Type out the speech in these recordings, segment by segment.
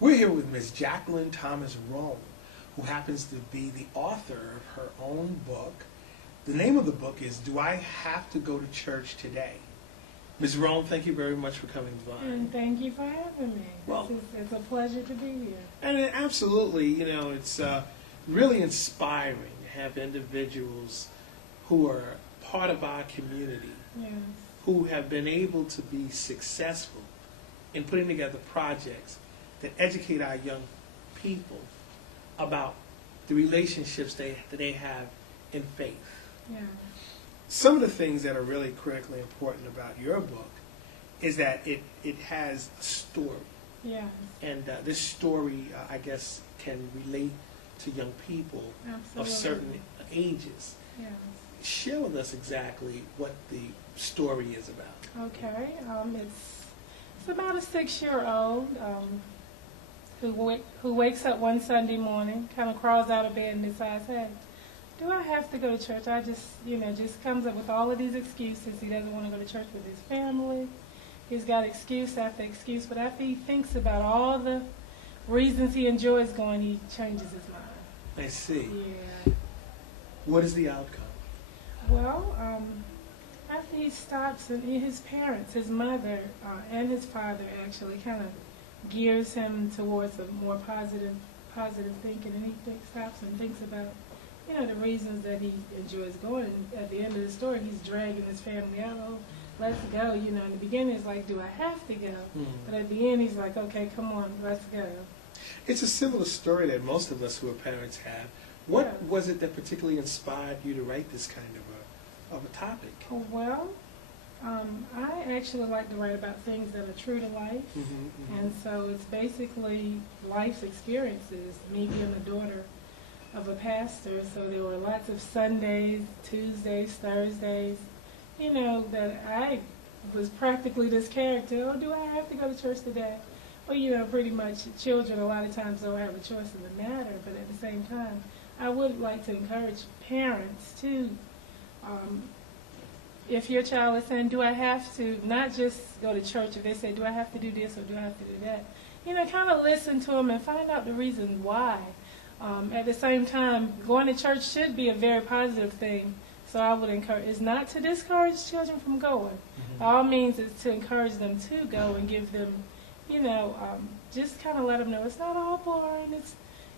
We're here with Ms. Jacqueline Thomas Rome, who happens to be the author of her own book. The name of the book is Do I Have to Go to Church Today? Ms. Rome, thank you very much for coming by. And thank you for having me. Well, it's a pleasure to be here. And absolutely, it's really inspiring to have individuals who are part of our community, Yes. who have been able to be successful in putting together projects that educate our young people about the relationships that they have in faith. Yeah. Some of the things that are really critically important about your book is that it has a story. Yes. And this story, I guess, can relate to young people Absolutely. of certain ages. Yes. Share with us exactly what the story is about. Okay. It's about a 6-year-old who wakes up one Sunday morning, kind of crawls out of bed and decides, hey, do I have to go to church? I just comes up with all of these excuses. He doesn't want to go to church with his family. He's got excuse after excuse, but after he thinks about all the reasons he enjoys going, he changes his mind. I see. Yeah. What is the outcome? Well, after he stops, and his parents, his mother and his father actually kind of gears him towards a more positive thinking, and he stops and thinks about the reasons that he enjoys going. And at the end of the story, he's dragging his family out. Oh, let's go. In the beginning, it's like, do I have to go? Mm-hmm. But at the end, he's like, okay, come on, let's go. It's a similar story that most of us who are parents have. What Yeah. was it that particularly inspired you to write this kind of a topic? Oh, well, I actually like to write about things that are true to life. Mm-hmm, mm-hmm. And so it's basically life's experiences, me being the daughter of a pastor. So there were lots of Sundays, Tuesdays, Thursdays, that I was practically this character. Oh, do I have to go to church today? Well, pretty much children a lot of times don't have a choice in the matter, but at the same time, I would like to encourage parents to, if your child is saying, do I have to, not just go to church, if they say, do I have to do this or do I have to do that, kind of listen to them and find out the reason why. At the same time, going to church should be a very positive thing, so I would encourage, it's not to discourage children from going. Mm-hmm. By all means, it's to encourage them to go and give them, just kind of let them know it's not all boring,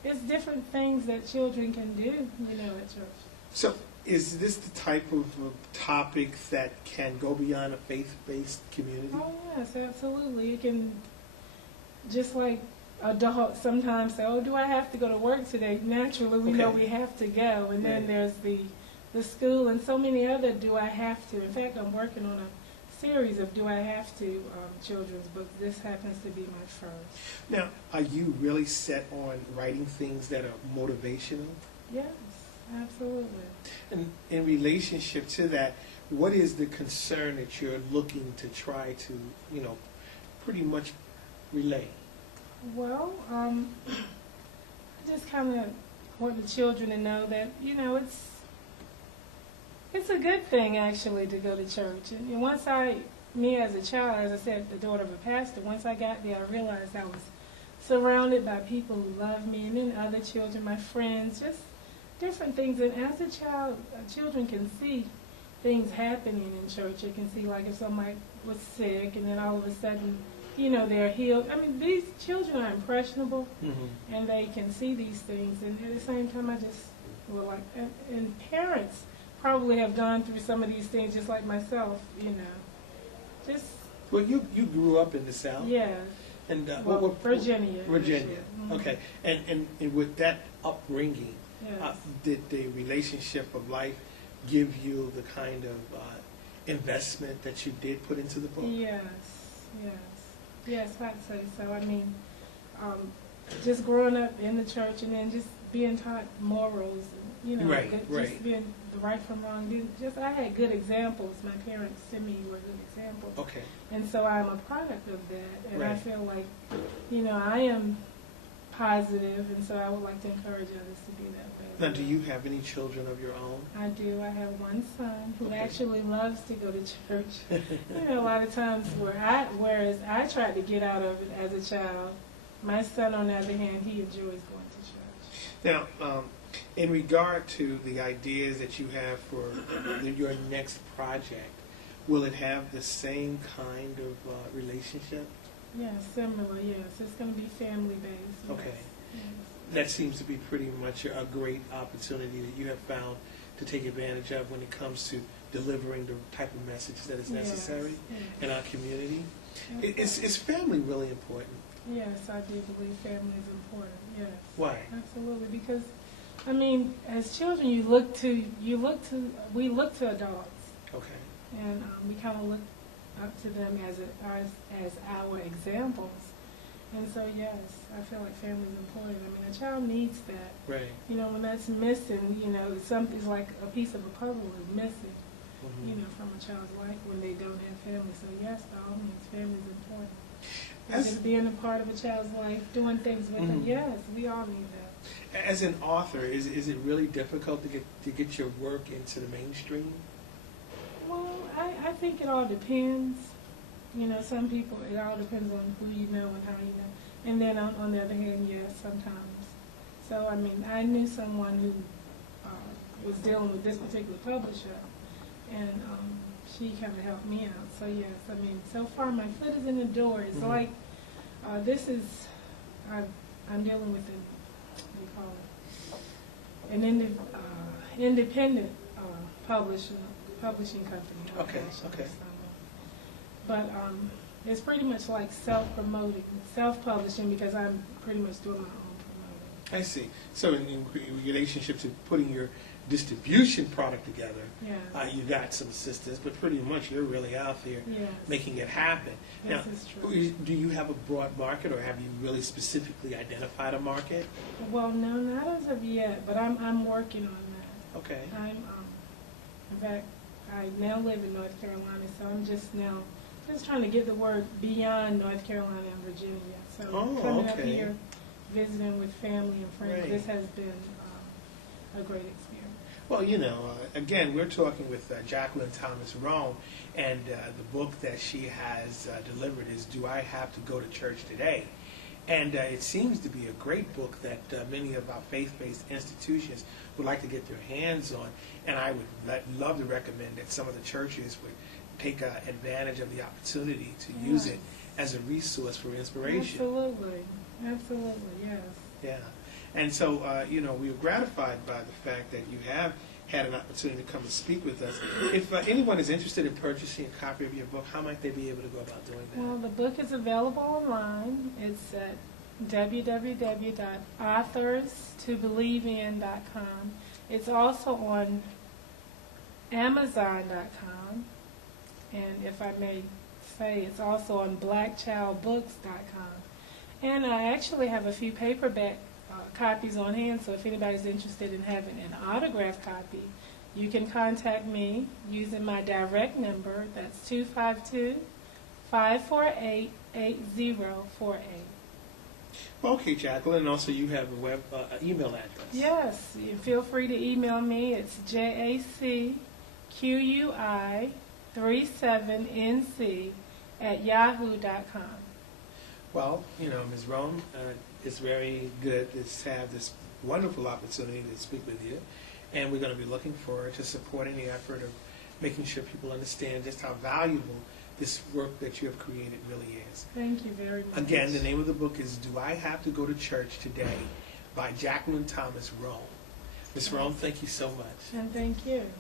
it's different things that children can do, at church. So is this the type of topic that can go beyond a faith-based community? Oh, yes, absolutely. It can, just like adults sometimes say, oh, do I have to go to work today? Naturally, we know we have to go. And then there's the school and so many other do I have to. In fact, I'm working on a series of do I have to children's books. This happens to be my first. Now, are you really set on writing things that are motivational? Yes, absolutely. And in relationship to that, what is the concern that you're looking to try to, pretty much relay? Well, I just kind of want the children to know that, it's a good thing, actually, to go to church. And once me as a child, as I said, the daughter of a pastor, once I got there, I realized I was surrounded by people who loved me, and then other children, my friends, just different things. And as a child, children can see things happening in church. They can see, like, if somebody was sick, and then all of a sudden, they're healed. I mean, these children are impressionable, Mm-hmm. and they can see these things. And at the same time, I just feel like, and parents probably have gone through some of these things just like myself, Just, Well, you grew up in the South? yeah. And Virginia. Virginia. Mm-hmm. Okay. And with that upbringing, Yes. did the relationship of life give you the kind of investment that you did put into the book? Yes. I'd say so. I mean, just growing up in the church and then just being taught morals, Right, just right. being the right from wrong. I had good examples. My parents to me were good examples. Okay. And so I'm a product of that. And I Right. feel like, I am positive, and so I would like to encourage others to be that way. Now, do you have any children of your own? I do. I have one son who Okay. actually loves to go to church. A lot of times whereas I tried to get out of it as a child, My son, on the other hand, he enjoys going to church. Now, in regard to the ideas that you have for your next project, will it have the same kind of relationship? Yeah, similar, yes. It's going to be family-based. Yes. Okay. Yes. That seems to be pretty much a great opportunity that you have found to take advantage of when it comes to delivering the type of message that is necessary Yes, in our community. Is family really important? Yes, I do believe family is important. Yes. Why? Absolutely, because I mean, as children, we look to adults, Okay. and we kind of look up to them as our examples. And so, yes, I feel like family is important. I mean, a child needs that. Right. You know, when that's missing, you know, something's like a piece of a puzzle is missing. Mhm. You know, from a child's life when they don't have family. So yes, by all means, family is important. Just being a part of a child's life, doing things with them. Mhm. Yes, we all need that. As an author, is it really difficult to get your work into the mainstream? Well, I think it all depends. You know, some people, it all depends on who you know and how you know. And then on the other hand, yes, sometimes. So, I mean, I knew someone who was dealing with this particular publisher, and she kind of helped me out. So, yes, I mean, so far my foot is in the door. It's Mhm. like, I'm dealing with what do you call it? An independent publishing company. Okay, okay. But it's pretty much like self-promoting, self-publishing, because I'm pretty much doing my own promoting. I see. So in relationship to putting your distribution product together, Yeah. you got some assistance, but pretty much you're really out there Yes. making it happen. This Now, is true. do you have a broad market, or have you really specifically identified a market? Well, no, not as of yet, but I'm working on that. Okay. In fact, I now live in North Carolina, so I'm just trying to get the word beyond North Carolina and Virginia. So coming up okay. here, visiting with family and friends, Right. this has been a great experience. Well, you know, again, we're talking with Jacqueline Thomas Rome, and the book that she has delivered is "Do I Have to Go to Church Today?" And it seems to be a great book that many of our faith-based institutions would like to get their hands on. And I would love to recommend that some of the churches would take advantage of the opportunity to use it as a resource for inspiration. Absolutely. Absolutely, yes. Yeah. And so, you know, we are gratified by the fact that you have had an opportunity to come and speak with us. If anyone is interested in purchasing a copy of your book, how might they be able to go about doing that? Well, the book is available online. It's at www.authorstobelievin.com. It's also on Amazon.com. And if I may say, it's also on blackchildbooks.com. And I actually have a few paperback copies on hand, so if anybody's interested in having an autographed copy, you can contact me using my direct number. That's 252-548-8048. Okay, Jacqueline, and also you have a web email address. Yes, you feel free to email me. It's jacqui37nc@yahoo.com. Well, you know, Ms. Rome, it's very good to have this wonderful opportunity to speak with you, and we're going to be looking forward to supporting the effort of making sure people understand just how valuable this work that you have created really is. Thank you very much. Again, the name of the book is "Do I Have to Go to Church Today?" by Jacqueline Thomas Rome. Ms. Rome, thank you so much. And thank you.